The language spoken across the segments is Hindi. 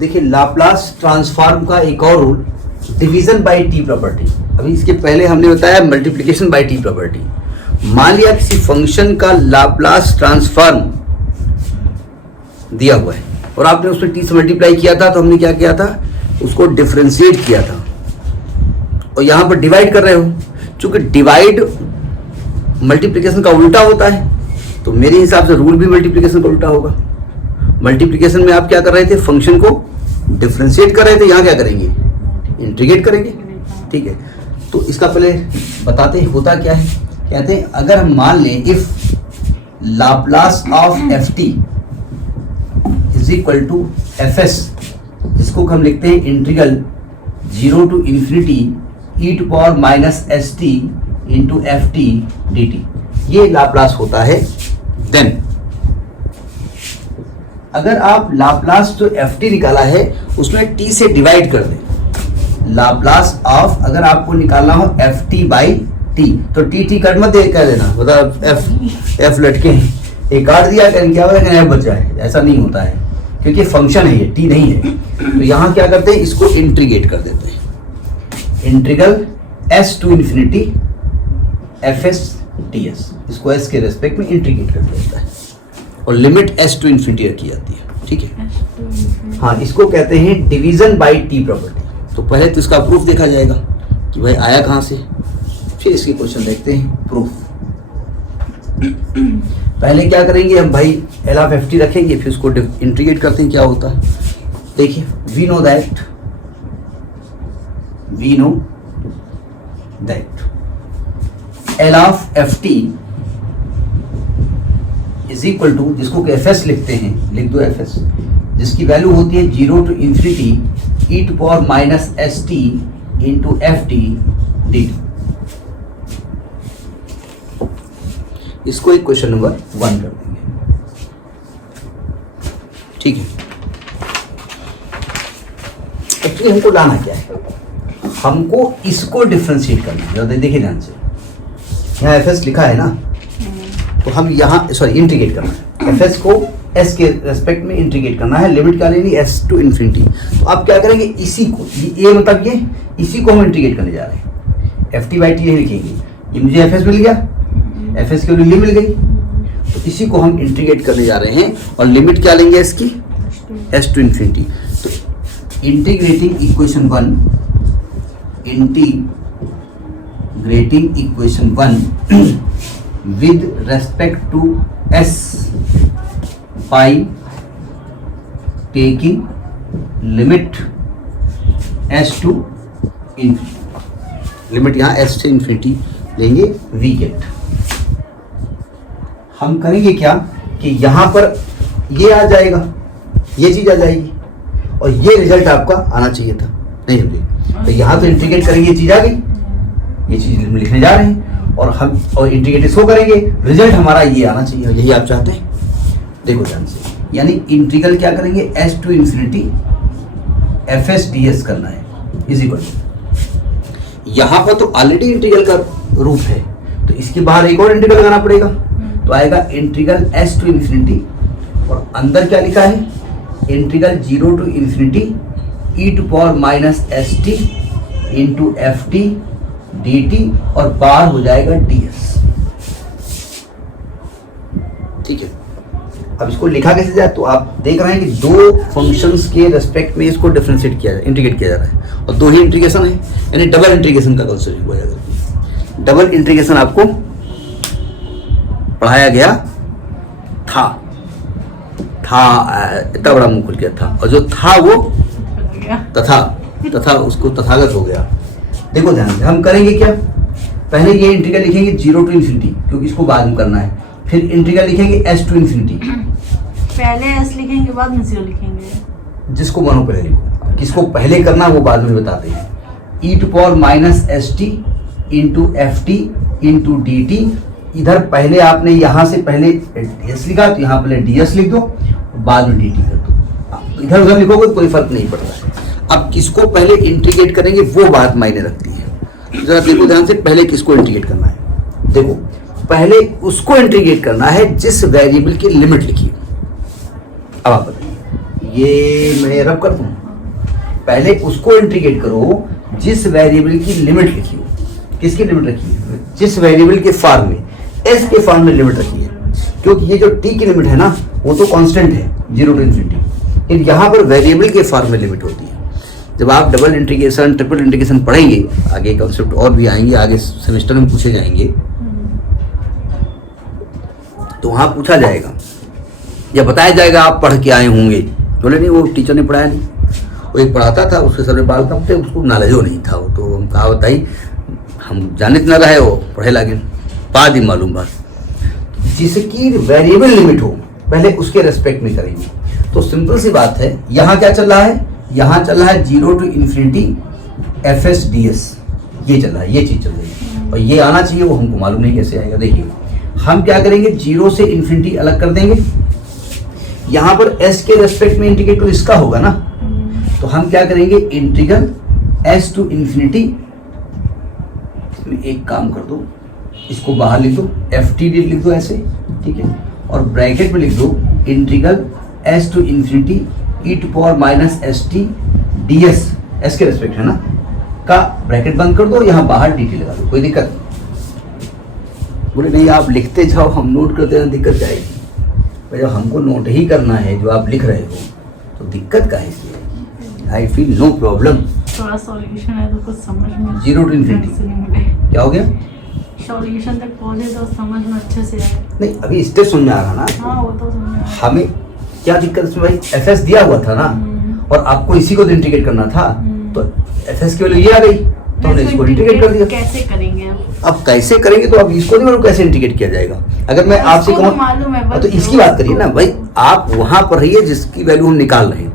देखिए लाप्लास ट्रांसफॉर्म का एक और rule, division bye T property. अभी इसके पहले हमने बताया मल्टीप्लिकेशन बाय टी प्रॉपर्टी। मान लिया किसी फंक्शन का लाप्लास ट्रांसफॉर्म दिया हुआ है और आपने उसमें टी से मल्टीप्लाई किया था, तो हमने क्या किया था, उसको डिफरेंशिएट किया था और यहां पर डिवाइड कर रहे हो। चूंकि डिवाइड मल्टीप्लिकेशन का उल्टा होता है, तो मेरे हिसाब से रूल भी मल्टीप्लिकेशन का उल्टा होगा। मल्टीप्लिकेशन में आप क्या कर रहे थे, फंक्शन को डिफरेंशिएट कर रहे थे, यहां क्या करेंगे, इंटीग्रेट करेंगे। ठीक है, तो इसका पहले बताते हैं होता क्या है। कहते हैं अगर हम मान लें if Laplace of F T is equal to F S, जिसको हम लिखते हैं integral 0 to infinity e to power minus S T into F T D T, ये लाप्लास होता है। देन अगर आप लाप्लास जो एफ टी निकाला है उसमें टी से डिवाइड कर दें, लाप्लास ऑफ अगर आपको निकालना हो एफ टी बाई टी, तो टी टी कट मत दे कर देना, मतलब एफ लटके एक काट दिया क्या होगा, एफ बच जाए, ऐसा नहीं होता है क्योंकि फंक्शन है ये, टी नहीं है। तो यहाँ क्या करते हैं, इसको इंटीग्रेट कर देते हैं, integral S to infinity F S T S, इसको एस के रेस्पेक्ट में इंटीग्रेट कर देता है और लिमिट एस टू इंफिनिटी रखी जाती है। ठीक है, हाँ, इसको कहते हैं डिवीजन बाय टी प्रॉपर्टी। तो पहले तो इसका प्रूफ देखा जाएगा कि भाई आया कहाँ से, फिर इसके क्वेश्चन देखते हैं प्रूफ। पहले क्या करेंगे हम भाई, एल ऑफ एफ टी रखेंगे, फिर उसको इंटीग्रेट करते हैं क्या होता है। देखिए we know that L of F T is equal to, जिसको एफ एस लिखते हैं, लिख दो एफ एस, जिसकी वैल्यू होती है 0 to infinity e to power minus S T into F T D T. इसको एक क्वेश्चन नंबर 1 कर देंगे। ठीक है, एक्चुअली हमको लाना क्या है, हमको इसको डिफरेंशिएट करना है। देखिए ध्यान से, यहाँ एफ एस लिखा है ना, तो हम यहाँ इंटीग्रेट करना है, एफ एस को एस के रेस्पेक्ट में इंटीग्रेट करना है, लिमिट क्या लेनी, एस टू इन्फिनिटी। तो आप क्या करेंगे, इसी को ये मतलब ये इसी को हम इंटीग्रेट करने जा रहे हैं, एफ टी बाई टी लिखेंगे, ये मुझे एफ एस मिल गया, एफ एस की वैल्यू ये मिल गई, तो इसी को हम इंटीग्रेट करने जा रहे हैं और लिमिट क्या लेंगे इसकी, एस टू इन्फिनिटी। तो integrating equation 1, integrating equation 1 with respect to s by taking limit s to infinity, limit यहाँ s से इन्फिनिटी लेंगे, वी गेट। हम करेंगे क्या कि यहाँ पर ये आ जाएगा, ये चीज आ जाएगी और ये रिजल्ट आपका आना चाहिए था, नहीं समझे, तो यहाँ तो इंटीग्रेट करेंगे, ये चीज आ गई, ये चीज हम लिखने जा रहे हैं और हम इंटीग्रेट इसको करेंगे, रिजल्ट हमारा ये आना चाहिए, यही आप चाहते हैं। देखो ध्यान से, यानी इंटीग्रल क्या करेंगे, S to infinity F S D S करना है, इज इक्वल टू, यहाँ पर तो ऑलरेडी इंटीग्रल का रूप है, तो इसके बाहर एक और इंटीग्रल लगाना पड़ेगा, तो आएगा इंटीग्रल एस टू इंफिनिटी और अंदर क्या लिखा है, integral 0 to infinity e to power minus S T into F T D T और बाहर हो जाएगा डी एस। ठीक है, अब इसको लिखा कैसे जाए, तो आप देख रहे हैं कि दो फंक्शंस के रेस्पेक्ट में इसको डिफरेंशिएट किया जाए, इंटीग्रेट किया जा रहा है और दो ही इंटीग्रेशन है, यानी डबल इंटीग्रेशन का कंसेप्ट हो जाएगा। डबल इंटीग्रेशन आपको पढ़ाया गया था इतना बड़ा मुंह खुल गया था, और जो था वो तथा उसको तथागत हो गया। देखो ध्यान से, हम करेंगे क्या, पहले ये इंटीग्रल लिखेंगे 0 टू इन्फिनिटी, क्योंकि इसको बाद में करना है, फिर इंटीग्रल लिखेंगे s टू इन्फिनिटी, पहले s लिखेंगे बाद में 0 लिखेंगे, जिसको मानो पहले लिखो, किसको पहले करना वो बाद में बताते हैं, e to power minus S T into F t into d t. इधर पहले आपने यहाँ से पहले ds लिखा, तो यहाँ पहले ds लिख दो, बाद में dt कर दो, इधर उधर लिखोगे कोई फर्क नहीं पड़ता है। अब किसको पहले इंटीग्रेट करेंगे वो बात मायने रखती है। जरा देखो ध्यान से, पहले किसको इंटीग्रेट करना है, देखो पहले उसको इंटीग्रेट करना है जिस वेरिएबल की लिमिट लिखी। अब आप बताइए, ये मैं रब कर दूं, पहले उसको इंटीग्रेट करो जिस वेरिएबल की लिमिट लिखी हो। किसकी लिमिट रखी है? जिस वेरिएबल के फॉर्म में, एस के फॉर्म में लिमिट रखी है, क्योंकि ये जो टी की लिमिट है ना वो तो कांस्टेंट है 0 to इन्फिनिटी। यहाँ पर वेरिएबल के फॉर्म में लिमिट होती है। जब आप डबल इंटीग्रेशन ट्रिपल इंटीग्रेशन पढ़ेंगे, आगे कंसेप्ट और भी आएंगे, आगे सेमेस्टर में पूछे जाएंगे, तो वहाँ पूछा जाएगा या बताया जाएगा, आप पढ़ के आए होंगे। बोले नहीं वो टीचर ने पढ़ाया नहीं, वो एक पढ़ाता था, उसके सर में बाल कम थे, उसको नॉलेज नहीं था। वो तो हम कहा बताई, हम जानित न रहे, वो पढ़े लगे, बाद ही मालूम बात। जिसकी वेरिएबल लिमिट हो पहले उसके रेस्पेक्ट में करेंगे। तो सिंपल सी बात है, यहाँ क्या चल रहा है? यहाँ चल रहा है 0 to इन्फिनिटी FS/DS, ये चल रहा है, ये चीज चल रही है। और ये आना चाहिए, वो हमको मालूम नहीं कैसे आएगा। देखिए हम क्या करेंगे, 0 से इन्फिनिटी अलग कर देंगे। यहाँ पर S के रेस्पेक्ट में इंटीग्रेट तो इसका होगा ना, तो हम क्या करेंगे, इंटीग्रल S to इन्फिनिटी। एक काम कर दो, इसको बाहर लिख दो, FTD लिख दो ऐसे, ठीक है, और ब्रैकेट में लिख दो integral S to infinity e⁻st ds, S के रेस्पेक्ट है ना, का ब्रैकेट बंद कर दो, यहाँ बाहर dt लगा दो, कोई दिक्कत? बोले नहीं आप लिखते जाओ, हम नोट करते हैं, दिक्कत जाएगी। जब हमको नोट ही करना है जो आप लिख रहे हो, तो दिक्कत का है? I feel no problem. थोड़ा सॉल्यूशन है तो कुछ समझ में 0 to इन्फिनिटी क्या हो गया? सॉल्यूशन तक पहुंचे तो समझ में अच्छे से आए। नहीं अभी स्टेप समझ में आ रहा ना। हाँ वो तो समझ में आया। हमें क्या दिक्कत इसमें भाई, FS दिया हुआ था ना, और आपको इसी को इंटीग्रेट करना था, तो FS की वैल्यू ये आ गई, तो हमने इसको इंटीग्रेट कर दिया। कैसे करेंगे अब कैसे करेंगे, तो अब इसको नहीं मालूम कैसे इंटीग्रेट किया जाएगा। अगर मैं आपसे कहूँ मालूम है, तो इसकी बात करिए ना भाई, आप वहां पर रहिए जिसकी वैल्यू हम निकाल रहे हैं।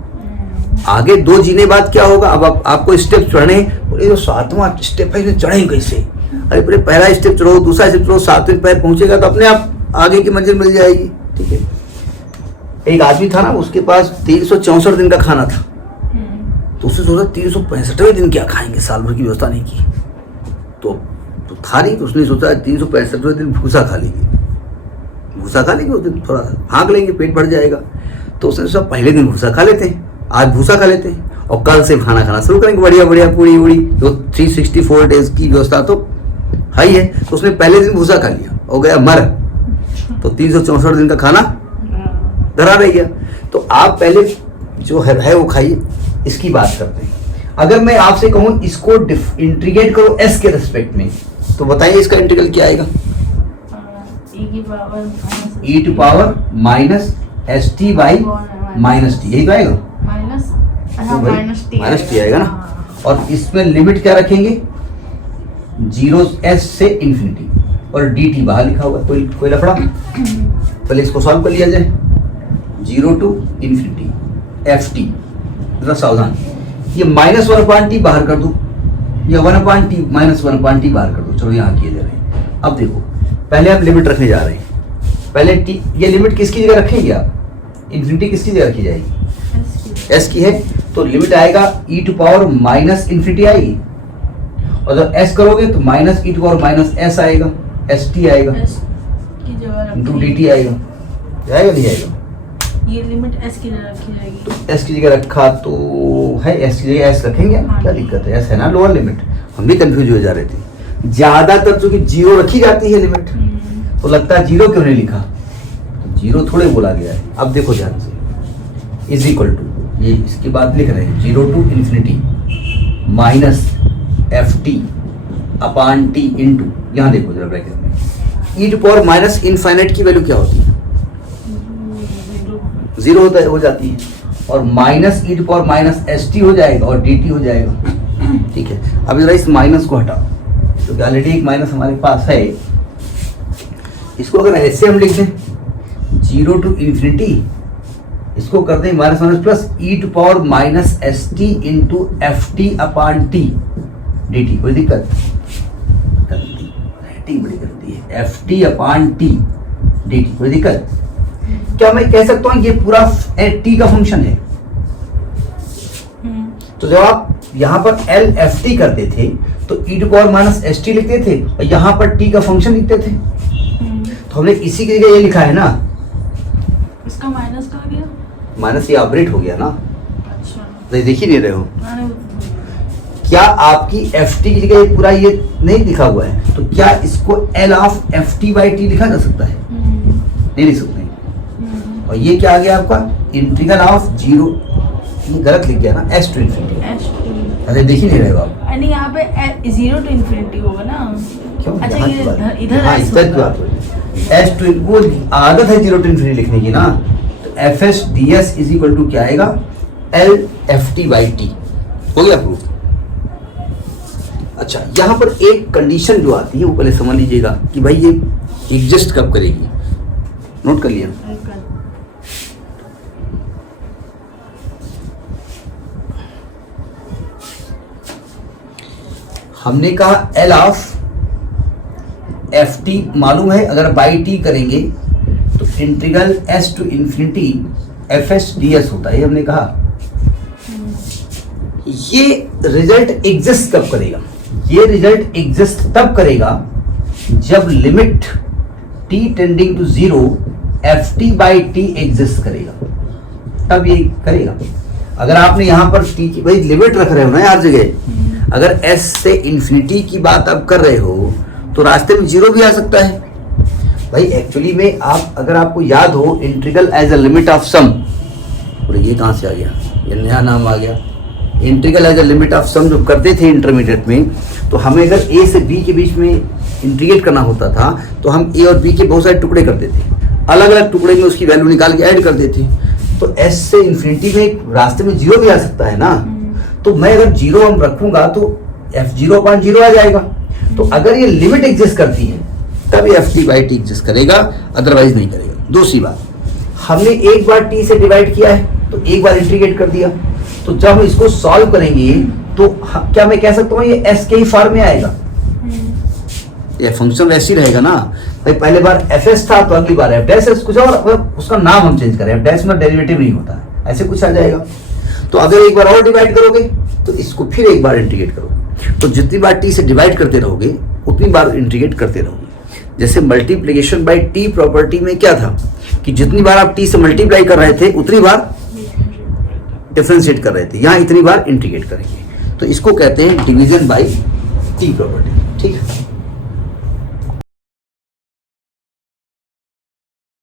आगे 2 जीने बाद क्या होगा, अब आपको स्टेप चढ़ने, बोले जो 7वां स्टेप है इसमें चढ़ेंगे कैसे? अरे पूरे पहला स्टेप चढ़ो, दूसरा स्टेप चढ़ो, 7वें पैर पहुंचेगा तो अपने आप आगे की मंजिल मिल जाएगी। ठीक है, एक आदमी था ना, उसके पास 364 दिन का खाना था, तो उसने सोचा 365वें दिन क्या खाएंगे, साल भर की व्यवस्था नहीं की, तो था नहीं, तो उसने सोचा 365वें दिन भूसा खा लेंगे, भूसा खा लेंगे उस दिन, थोड़ा हाँक लेंगे, पेट भर जाएगा। तो उसने सोचा पहले दिन भूसा खा लेते हैं, आज भूसा खा लेते हैं, और कल से खाना खाना शुरू करेंगे बढ़िया बढ़िया पूरी उड़ी, तो 364 डेज की व्यवस्था तो है ही है। तो उसने पहले दिन भूसा खा लिया, हो गया मर, तो 364 दिन का खाना धरा रह गया। तो आप पहले जो है वो खाइए, इसकी बात करते हैं। अगर मैं आपसे कहूं इसको इंटीग्रेट करो एस के रेस्पेक्ट में, तो बताइए इसका इंटीग्रल क्या आएगा? e to power minus S T by minus T, यही तो आएगा, माइनस टी आएगा ना। और इसमें लिमिट क्या रखेंगे, 0 S से इन्फिनिटी, और dt बाहर लिखा हुआ, कोई लफड़ा? पहले इसको सॉल्व कर लिया जाए, 0 टू इन्फिनिटी ft, जरा सावधान, ये -1/t बाहर कर दो, या 1/t -1/t बाहर कर दो, चलो यहाँ किए जा रहे हैं। अब देखो, पहले आप लिमिट रखने जा रहे हैं, पहले t, ये लिमिट किसकी जगह रखेंगे आप? इन्फिनिटी किसकी जगह रखी जाएगी? s की है, तो लिमिट आएगा e to power minus infinity आएगी, और जब s करोगे तो minus e to power minus s आएगा, st आएगा, इंटू dt आएगा, जाएगा नहीं आएगा? ये लिमिट s की जगह रखी जाएगी, तो s की जगह रखा तो है, s की जगह s रखेंगे, क्या दिक्कत है? s है ना लोअर लिमिट, हम भी कंफ्यूज हो जा रहे थे। ज्यादातर चूंकि 0 रखी जाती है लिमिट, तो लगता है 0 क्यों नहीं लिखा, तो 0 थोड़े बोला गया है। अब देखो ध्यान से, इज इक्वल टू, ये इसके बाद लिख रहे हैं 0 to infinity minus ft/t into, यहाँ देखो जरा ब्रैकेट में, e to power minus infinite की वैल्यू क्या होती है? 0 होता है, हो जाती है, और minus e to power minus st हो जाएगा, और dt हो जाएगा। ठीक है, अब जरा इस माइनस को हटाओ, क्योंकि ऑलरेडी एक माइनस हमारे पास है। इसको अगर ऐसे हम लिख दें 0 टू इन्फिनिटी, इसको करते हैं minus minus plus, e to power minus st into ft/t dt, कोई दिक्कत? राइटिंग बड़ी करती है, ft/t dt, कोई दिक्कत? क्या मैं कह सकता हूँ ये पूरा t का फंक्शन है? तो जब आप यहाँ पर LFT करते थे तो e to power minus st लिखते थे, और यहाँ पर t का फंक्शन लिखते थे, तो हमने इसी की जगह ये लिखा है ना, इसका माइनस कहाँ गया? माइनस ये ऑपरेट हो गया ना, अच्छा तो देख ही नहीं रहे हो। मैंने क्या आपकी एफ टी की जगह ये पूरा ये नहीं लिखा हुआ है, तो क्या इसको L of F T by T लिखा जा सकता है? नहीं लिख सकते। और ये क्या आ गया आपका इंटीग्रल ऑफ जीरो, ये गलत लिख गया ना, एस टू इन्फिनिटी। अरे देख ही नहीं रहे हो आप। नहीं यहाँ पे 0 to infinity होगा ना। क्यों? अच्छा यहाँ ये की बात- इधर हाँ, S इस तरह की होगा। बात हो रही है। एस टू वो आदत है जीरो टू इन्फिनिटी लिखने की ना, तो F S D S is equal to क्या आएगा, L F T by T. हो गया प्रूफ। अच्छा, यहाँ पर एक कंडीशन जो आती है वो पहले समझ लीजिएगा कि भाई ये एग्जिस्ट कब करेगी। नोट कर लिया। हमने कहा एल ऑफ एफ टी मालूम है, अगर बाई टी करेंगे तो integral S to infinity F S D S होता है, हमने कहा। ये रिजल्ट एग्जिस्ट कब करेगा? ये रिजल्ट एग्जिस्ट तब करेगा जब limit T tending to zero F T by T exist करेगा, तब ये करेगा। अगर आपने यहां पर टी की भाई लिमिट रख रहे हो ना हर जगह, अगर एस से इंफिनिटी की बात आप कर रहे हो तो रास्ते में जीरो भी आ सकता है भाई। एक्चुअली में आप अगर आपको याद हो integral as a limit of sum, और ये कहां से आ गया, ये नया नाम आ गया। Integral as a limit of sum जो करते थे इंटरमीडिएट में, तो हमें अगर ए से बी के बीच में इंटीग्रेट करना होता था तो हम ए और बी के बहुत सारे टुकड़े करते थे, अलग अलग टुकड़े में उसकी वैल्यू निकाल के ऐड करते थे। तो एस से इंफिनिटी में रास्ते में जीरो भी आ सकता है ना, तो मैं अगर जीरो हम रखूंगा तो एफ जीरो अपॉन जीरो आ जाएगा। तो अगर ये लिमिट एग्जिस्ट करती है तब ये F T by T exist करेगा, अदरवाइज नहीं करेगा। दूसरी बात, हमने एक बार टी से डिवाइड किया है तो एक बार इंटीग्रेट कर दिया, तो जब हम इसको सॉल्व करेंगे तो क्या मैं कह सकता हूँ ये एस के ही फॉर्म में आएगा, ये फंक्शन वैसे ही रहेगा ना भाई। पहले बार एफ एस था तो अगली बार एफ डैश एस, कुछ और उसका नाम हम चेंज करें, एफ डैश में डेरिवेटिव नहीं होता है, ऐसे कुछ आ जाएगा। तो अगर एक बार और डिवाइड करोगे तो इसको फिर एक बार इंटीग्रेट करोगे, तो जितनी बार टी से डिवाइड करते रहोगे उतनी बार इंटीग्रेट करते रहोगे। जैसे मल्टीप्लिकेशन बाय टी प्रॉपर्टी में क्या था कि जितनी बार आप टी से मल्टीप्लाई कर रहे थे उतनी बार डिफरेंशिएट कर रहे थे, यहाँ इतनी बार इंटीग्रेट करेंगे, तो इसको कहते हैं डिवीजन बाय टी प्रॉपर्टी। ठीक है।